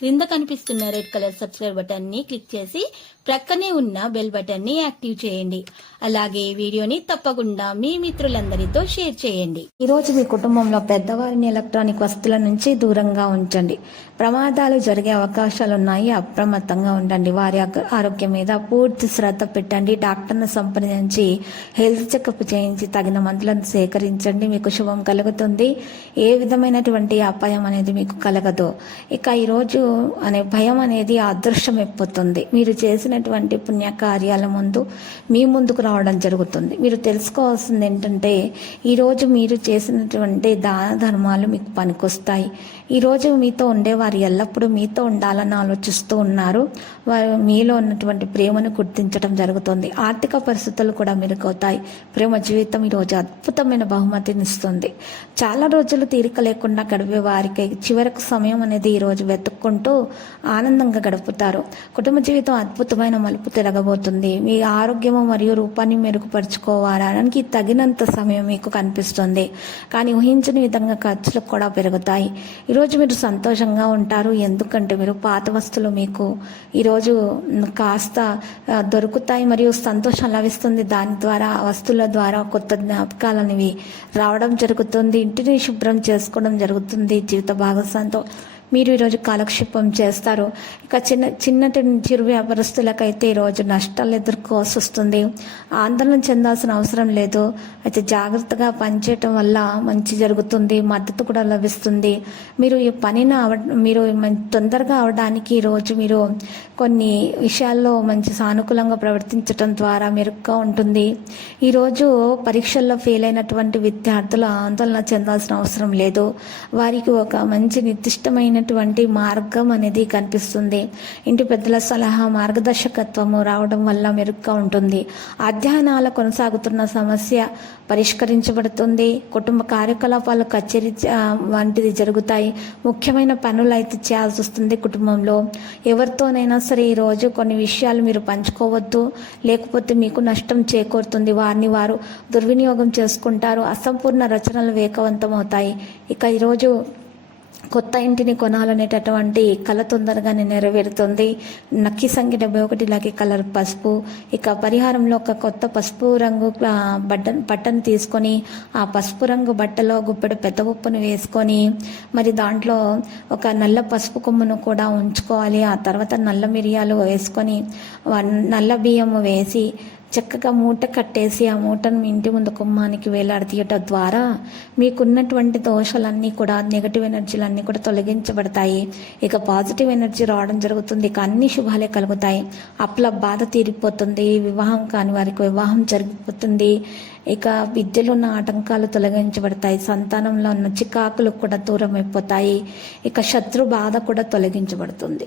క్రింద కనిపిస్తున్న red colour subscribe బటన్ని క్లిక్ చేసి ప్రక్కనే ఉన్న బెల్ బటన్ని యాక్టివ్ చేయండి. అలాగే వీడియోని తప్పకుండా మీ మిత్రులందరితో షేర్ చేయండి. ఈ రోజు మీ కుటుంబంలో పెద్దవారిని ఎలక్ట్రానిక్ వస్తువుల నుంచి దూరంగా ఉంచండి. ప్రమాదాలు జరిగే అవకాశాలు ఉన్నాయి అప్రమత్తంగా ఉండండి. వారి ఆరోగ్యం మీద పూర్తి శ్రద్ధ పెట్టండి. డాక్టర్ను సంప్రదించి హెల్త్ చెకప్ చేయించి తగిన మందులను సేకరించండి. మీకు శుభం కలుగుతుంది. ఏ విధమైనటువంటి అపాయం అనేది మీకు కలగదు. ఇక ఈరోజు అనే భయం అనేది అదృశ్యం అయిపోతుంది మీరు చేసినటువంటి పుణ్యకార్యాల ముందు మీ ముందుకు రావడం జరుగుతుంది. మీరు తెలుసుకోవాల్సింది ఏంటంటే ఈరోజు మీరు చేసినటువంటి దాన ధర్మాలు మీకు పనికొస్తాయి. ఈరోజు మీతో ఉండేవారు ఎల్లప్పుడూ మీతో ఉండాలని ఆలోచిస్తూ ఉన్నారు. వారు మీలో ఉన్నటువంటి ప్రేమను గుర్తించడం జరుగుతుంది. ఆర్థిక పరిస్థితులు కూడా మెరుగవుతాయి. ప్రేమ జీవితం ఈరోజు అద్భుతమైన బహుమతిని ఇస్తుంది. చాలా రోజులు తీరిక లేకుండా గడిపే వారికి చివరకు సమయం అనేది ఈరోజు వెతుక్కుంటూ ఆనందంగా గడుపుతారు. కుటుంబ జీవితం అద్భుతమైన మలుపు తిరగబోతుంది. మీ ఆరోగ్యము మరియు రూపాన్ని మెరుగుపరుచుకోవడానికి తగినంత సమయం మీకు కనిపిస్తుంది. కానీ ఊహించని విధంగా ఖర్చులు కూడా పెరుగుతాయి. ఈరోజు మీరు సంతోషంగా ఉంటారు. ఎందుకంటే మీరు పాత వస్తువులు మీకు ఈరోజు కాస్త దొరుకుతాయి మరియు సంతోషం లభిస్తుంది. దాని ద్వారా వస్తువుల ద్వారా కొత్త జ్ఞాపకాలు అనేవి రావడం జరుగుతుంది. ఇంటిని శుభ్రం చేసుకోవడం జరుగుతుంది. జీవిత భాగస్వామితో మీరు ఈరోజు కాలక్షేపం చేస్తారు? ఇక చిన్న చిన్నటి చిరు వ్యాపారస్తులకైతే ఈరోజు నష్టాలు ఎదుర్కోవాల్సి వస్తుంది. ఆందోళన చెందాల్సిన అవసరం లేదు. అయితే జాగ్రత్తగా పనిచేయటం వల్ల మంచి జరుగుతుంది మద్దతు కూడా లభిస్తుంది. మీరు ఈ పనిని అవ మీరు తొందరగా అవడానికి ఈరోజు మీరు కొన్ని విషయాల్లో మంచి సానుకూలంగా ప్రవర్తించటం ద్వారా మెరుగ్గా ఉంటుంది. ఈరోజు పరీక్షల్లో ఫెయిల్ అయినటువంటి విద్యార్థులు ఆందోళన చెందాల్సిన అవసరం లేదు. వారికి ఒక మంచి నిర్దిష్టమైన సరైనటువంటి మార్గం అనేది కనిపిస్తుంది. ఇంటి పెద్దల సలహా మార్గదర్శకత్వము రావడం వల్ల మెరుగ్గా ఉంటుంది. అధ్యయనాల కొనసాగుతున్న సమస్య పరిష్కరించబడుతుంది. కుటుంబ కార్యకలాపాలు కచేరీ వంటిది జరుగుతాయి. ముఖ్యమైన పనులు అయితే చేయాల్సి వస్తుంది కుటుంబంలో. ఎవరితోనైనా సరే ఈరోజు కొన్ని విషయాలు మీరు పంచుకోవద్దు. లేకపోతే మీకు నష్టం చేకూరుతుంది. వారిని వారు దుర్వినియోగం చేసుకుంటారు. అసంపూర్ణ రచనలు వేగవంతం అవుతాయి ఇక ఈరోజు కొత్త ఇంటిని కొనాలనేటటువంటి కళ తొందరగానే నెరవేరుతుంది. నక్కి సంఖ్య డెబ్బై ఒకటి లాగే కలర్ పసుపు. ఇక పరిహారంలో ఒక కొత్త పసుపు రంగు ఆ, బట్ట బట్టను తీసుకొని ఆ పసుపు రంగు బట్టలో గుప్పెడు పెద్ద ఉప్పును వేసుకొని మరి దాంట్లో ఒక నల్ల పసుపు కొమ్మును కూడా ఉంచుకోవాలి. ఆ తర్వాత నల్ల మిరియాలు వేసుకొని నల్ల బియ్యము వేసి చక్కగా మూట కట్టేసి ఆ మూటను మీ ఇంటి ముందు కుమ్మానికి వేలాడతీయటం ద్వారా మీకున్నటువంటి దోషాలన్నీ కూడా నెగటివ్ ఎనర్జీలన్నీ కూడా తొలగించబడతాయి. ఇక పాజిటివ్ ఎనర్జీ రావడం జరుగుతుంది. ఇక అన్ని శుభాలే కలుగుతాయి. అప్పుల బాధ తీరిపోతుంది. వివాహం కాని వారికి వివాహం జరిగిపోతుంది. ఇక విద్యలో ఉన్న ఆటంకాలు తొలగించబడతాయి. సంతానంలో ఉన్న చికాకులు కూడా దూరం అయిపోతాయి ఇక శత్రు బాధ కూడా తొలగించబడుతుంది.